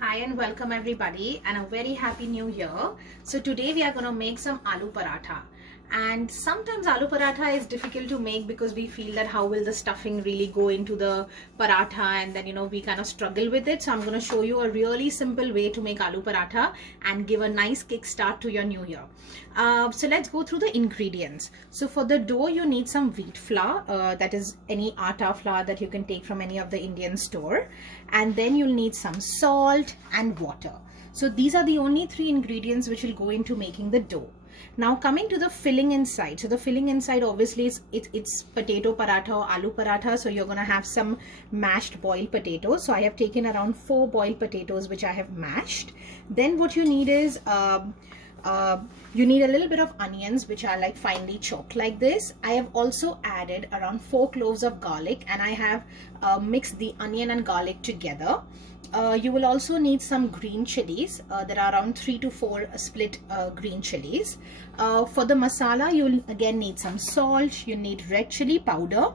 Hi and welcome everybody and a very happy new year. So today we are going to make some aloo paratha. And sometimes aloo paratha is difficult to make because we feel that how will the stuffing really go into the paratha, and then we kind of struggle with it. So I'm going to show you a really simple way to make aloo paratha and give a nice kickstart to your new year. So let's go through the ingredients. So for the dough you need some wheat flour, that is any atta flour that you can take from any of the Indian store, and then you'll need some salt and water. So these are the only three ingredients which will go into making the dough. Now coming to the filling inside. So the filling inside obviously is it's potato paratha or aloo paratha. So you're going to have some mashed boiled potatoes. So I have taken around 4 boiled potatoes which I have mashed. Then what you need is you need a little bit of onions which are like finely chopped like this. I have also added around 4 cloves of garlic, and I have mixed the onion and garlic together. You will also need some green chilies. There are around 3 to 4 split green chilies. For the masala, you'll again need some salt. You need red chili powder.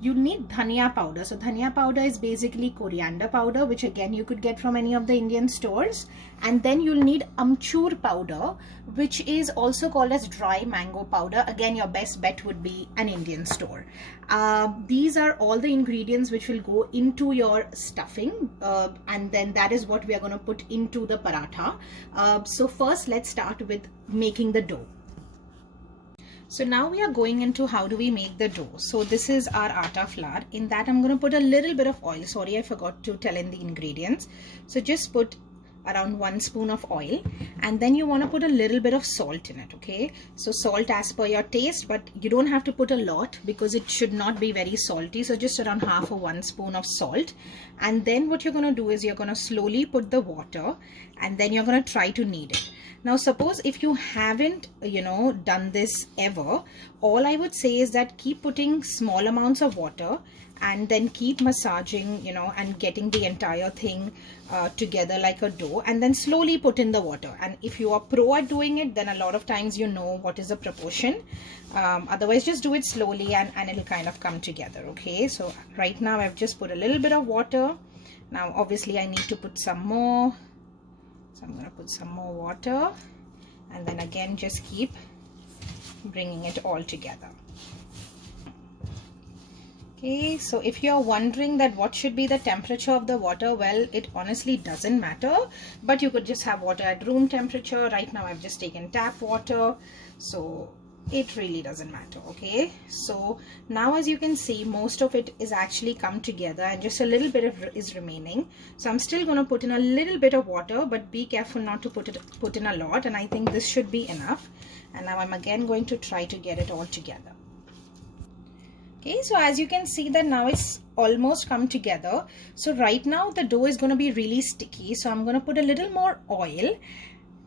You need dhania powder. So dhania powder is basically coriander powder, which again you could get from any of the Indian stores. And then you'll need amchur powder, which is also called as dry mango powder. Again, your best bet would be an Indian store. These are all the ingredients which will go into your stuffing, and then that is what we are going to put into the paratha. So first let's start with making the dough. So now we are going into how do we make the dough. So this is our atta flour. In that I'm going to put a little bit of oil. Sorry, I forgot to tell in the ingredients. So just put around 1 spoon of oil, and then you want to put a little bit of salt in it. Okay, so salt as per your taste, but you don't have to put a lot because it should not be very salty. So just around half or 1 spoon of salt. And then what you're going to do is you're going to slowly put the water, and then you're going to try to knead it. Now suppose if you haven't done this ever, all I would say is that keep putting small amounts of water and then keep massaging and getting the entire thing together like a dough, and then slowly put in the water. And if you are pro at doing it, then a lot of times you know what is the proportion. Otherwise just do it slowly and it'll kind of come together. Okay, so right now I've just put a little bit of water. Now obviously I need to put some more. So I'm going to put some more water, and then again just keep bringing it all together. Okay, so if you're wondering that what should be the temperature of the water, well, it honestly doesn't matter, but you could just have water at room temperature. Right now I've just taken tap water, so it really doesn't matter. Okay, so now as you can see, most of it is actually come together and just a little bit is remaining. So I'm still going to put in a little bit of water, but be careful not to put in a lot, and I think this should be enough. And now I'm again going to try to get it all together. Okay, so as you can see that now it's almost come together. So right now the dough is going to be really sticky, so I'm going to put a little more oil.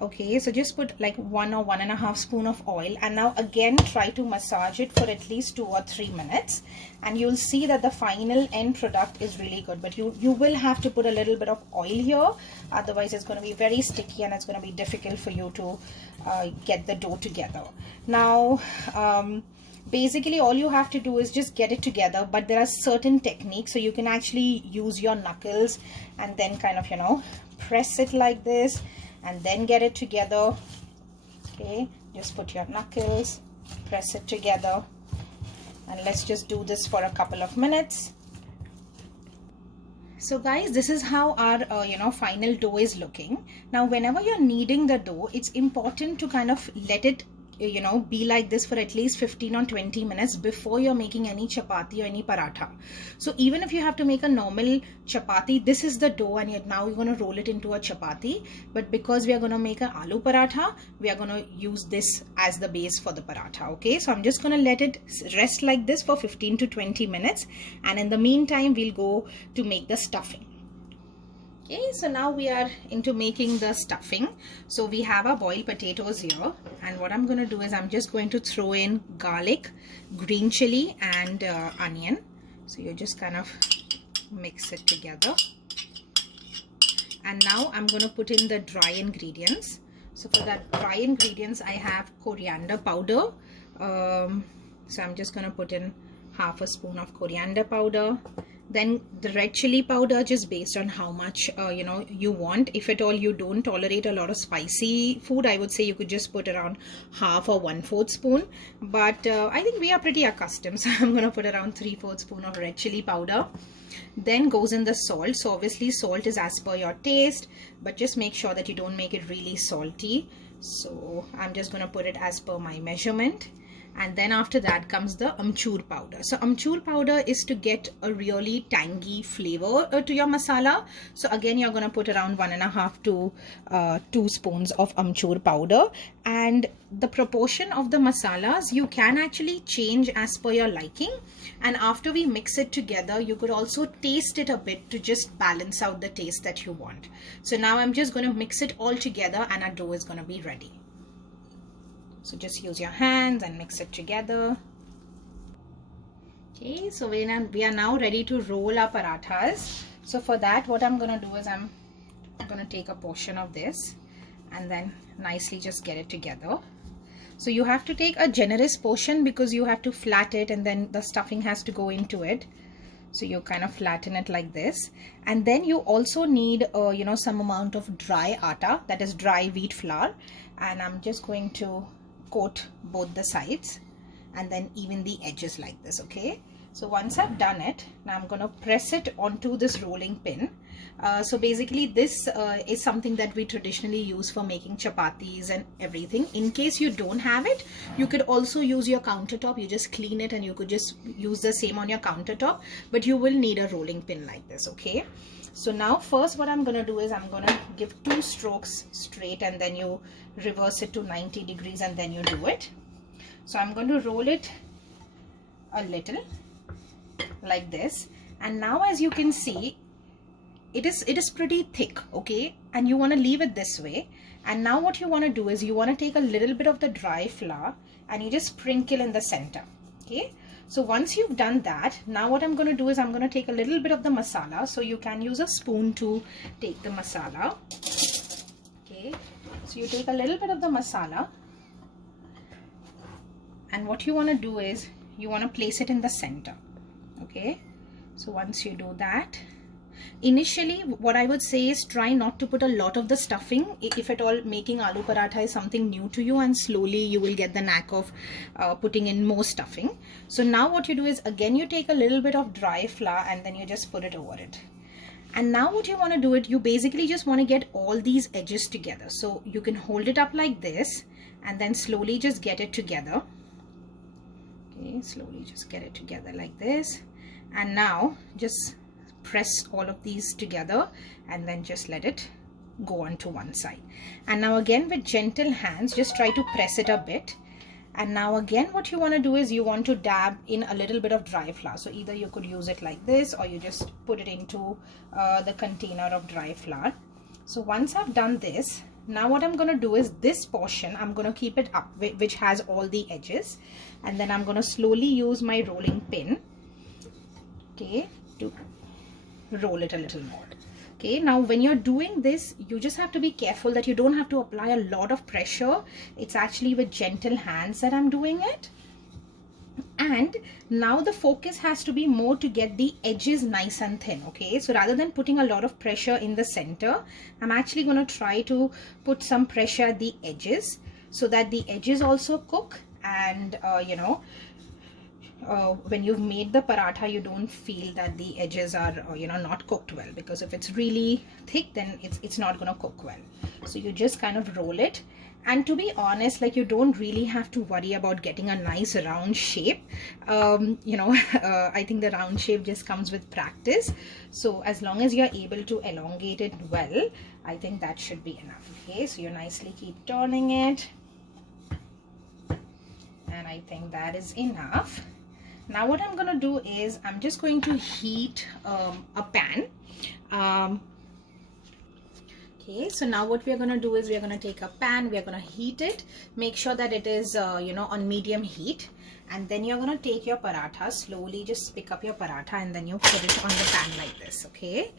Okay, so just put like 1 or 1.5 spoon of oil, and now again try to massage it for at least 2 or 3 minutes, and you'll see that the final end product is really good. But you will have to put a little bit of oil here, otherwise it's going to be very sticky and it's going to be difficult for you to get the dough together. Now basically all you have to do is just get it together, but there are certain techniques. So you can actually use your knuckles and then kind of press it like this and then get it together. Okay, just put your knuckles, press it together, and let's just do this for a couple of minutes. So guys, this is how our final dough is looking. Now whenever you're kneading the dough, it's important to kind of let it be like this for at least 15 or 20 minutes before you're making any chapati or any paratha. So even if you have to make a normal chapati, this is the dough, and now we're going to roll it into a chapati. But because we are going to make an aloo paratha, we are going to use this as the base for the paratha. Okay, so I'm just going to let it rest like this for 15 to 20 minutes, and in the meantime we'll go to make the stuffing. Okay, so now we are into making the stuffing. So we have our boiled potatoes here, and what I'm going to do is I'm just going to throw in garlic, green chili, and onion. So you just kind of mix it together, and now I'm going to put in the dry ingredients. So for that dry ingredients I have coriander powder. So I'm just going to put in half a spoon of coriander powder. Then the red chili powder, just based on how much you know, you want. If at all you don't tolerate a lot of spicy food, I would say you could just put around half or 1/4 spoon, but I think we are pretty accustomed, so I'm gonna put around 3/4 spoon of red chili powder. Then goes in the salt. So obviously salt is as per your taste, but just make sure that you don't make it really salty. So I'm just gonna put it as per my measurement. And then after that comes the amchur powder. So amchur powder is to get a really tangy flavor to your masala. So again, you're going to put around 1.5 to 2 spoons of amchur powder. And the proportion of the masalas you can actually change as per your liking. And after we mix it together, you could also taste it a bit to just balance out the taste that you want. So now I'm just going to mix it all together and our dough is going to be ready. So just use your hands and mix it together. Okay, so we are now ready to roll our parathas. So for that, what I'm going to do is I'm going to take a portion of this and then nicely just get it together. So you have to take a generous portion because you have to flat it and then the stuffing has to go into it. So you kind of flatten it like this. And then you also need, you know, some amount of dry atta, that is dry wheat flour. And I'm just going to coat both the sides and then even the edges like this. Okay, so once I've done it, now I'm going to press it onto this rolling pin. So basically this is something that we traditionally use for making chapatis and everything. In case you don't have it, you could also use your countertop. You just clean it and you could just use the same on your countertop, but you will need a rolling pin like this. Okay, so now first what I'm going to do is I'm going to give 2 strokes straight and then you reverse it to 90 degrees and then you do it. So I'm going to roll it a little like this, and now as you can see it is pretty thick. Okay, and you want to leave it this way. And now what you want to do is you want to take a little bit of the dry flour and you just sprinkle in the center. Okay, so once you've done that, now what I'm going to do is I'm going to take a little bit of the masala. So you can use a spoon to take the masala. Okay, so you take a little bit of the masala and what you want to do is you want to place it in the center. Okay, so once you do that, initially what I would say is try not to put a lot of the stuffing if at all making aloo paratha is something new to you, and slowly you will get the knack of putting in more stuffing. So now what you do is again you take a little bit of dry flour and then you just put it over it. And now what you want to do it, you basically just want to get all these edges together. So you can hold it up like this and then slowly just get it together. Okay, slowly just get it together like this. And now just press all of these together and then just let it go on to one side. And now again with gentle hands just try to press it a bit. And now again what you want to do is you want to dab in a little bit of dry flour. So either you could use it like this or you just put it into the container of dry flour. So once I've done this, now what I'm going to do is this portion I'm going to keep it up, which has all the edges, and then I'm going to slowly use my rolling pin, okay, to roll it a little more. Okay, now when you're doing this, you just have to be careful that you don't have to apply a lot of pressure. It's actually with gentle hands that I'm doing it. And now the focus has to be more to get the edges nice and thin. Okay, so rather than putting a lot of pressure in the center, I'm actually going to try to put some pressure at the edges so that the edges also cook. And you know, when you've made the paratha, you don't feel that the edges are you know, not cooked well, because if it's really thick then it's not going to cook well. So you just kind of roll it. And to be honest, like, you don't really have to worry about getting a nice round shape. You know, I think the round shape just comes with practice. So as long as you're able to elongate it well, I think that should be enough. Okay, so you nicely keep turning it. And I think that is enough. Now what I'm going to do is I'm just going to heat a pan. Okay, so now what we are going to do is we are going to take a pan, we are going to heat it, make sure that it is you know, on medium heat, and then you're going to take your paratha, slowly just pick up your paratha and then you put it on the pan like this. Okay,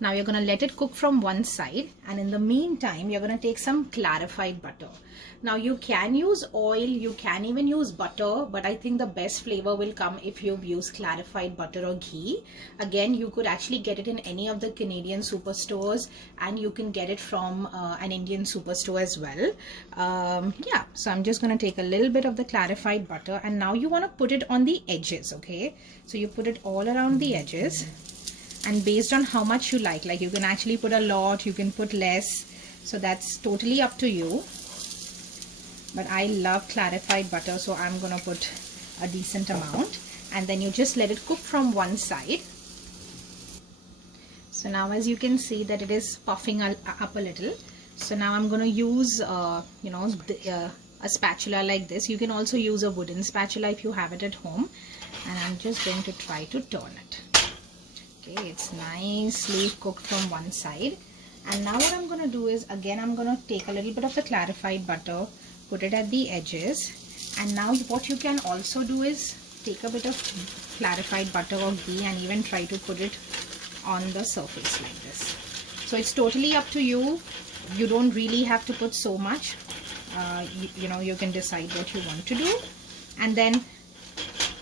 Now you're going to let it cook from one side, and in the meantime you're going to take some clarified butter. Now you can use oil, you can even use butter, but I think the best flavor will come if you've used clarified butter or ghee. Again, you could actually get it in any of the Canadian superstores, and you can get it from an Indian superstore as well. Yeah, so I'm just going to take a little bit of the clarified butter, and now you want to put it on the edges, okay? So you put it all around the edges, and based on how much you like you can actually put a lot, you can put less, so that's totally up to you. But I love clarified butter, so I'm gonna put a decent amount, and then you just let it cook from one side. So now as you can see that it is puffing up a little, so now I'm gonna use a spatula like this. You can also use a wooden spatula if you have it at home, and I'm just going to try to turn it. Okay, it's nicely cooked from one side, and now what I'm gonna do is, again, I'm gonna take a little bit of the clarified butter, put it at the edges, and now what you can also do is take a bit of clarified butter or ghee and even try to put it on the surface like this. So it's totally up to you. You don't really have to put so much. You can decide what you want to do, and then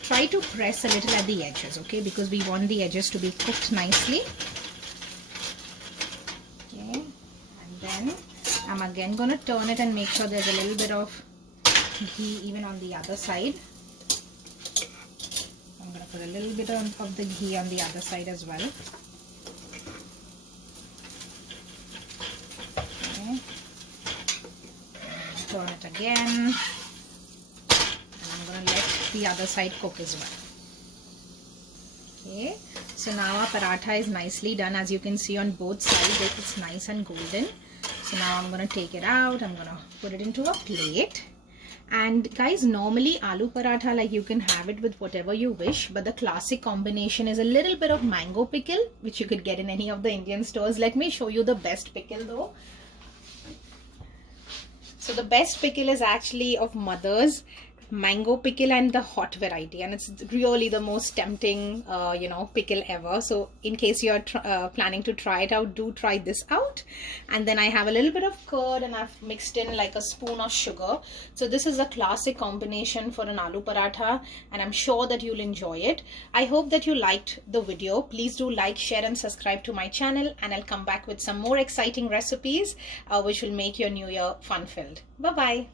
try to press a little at the edges, okay, because we want the edges to be cooked nicely. Okay, and then I'm again going to turn it and make sure there's a little bit of ghee even on the other side. I'm going to put a little bit of the ghee on the other side as well. Okay. Turn it again. And I'm going to let the other side cook as well. Okay, so now our paratha is nicely done. As you can see on both sides, it's nice and golden. So now I'm going to take it out. I'm going to put it into a plate. And guys, normally aloo paratha, you can have it with whatever you wish, but the classic combination is a little bit of mango pickle, which you could get in any of the Indian stores. Let me show you the best pickle though. So the best pickle is actually of Mother's mango pickle and the hot variety, and it's really the most tempting pickle ever. So in case you're planning to try it out, do try this out. And then I have a little bit of curd, and I've mixed in like a spoon of sugar. So this is a classic combination for an aloo paratha, and I'm sure that you'll enjoy it. I hope that you liked the video. Please do like, share and subscribe to my channel, and I'll come back with some more exciting recipes which will make your new year fun filled. Bye bye.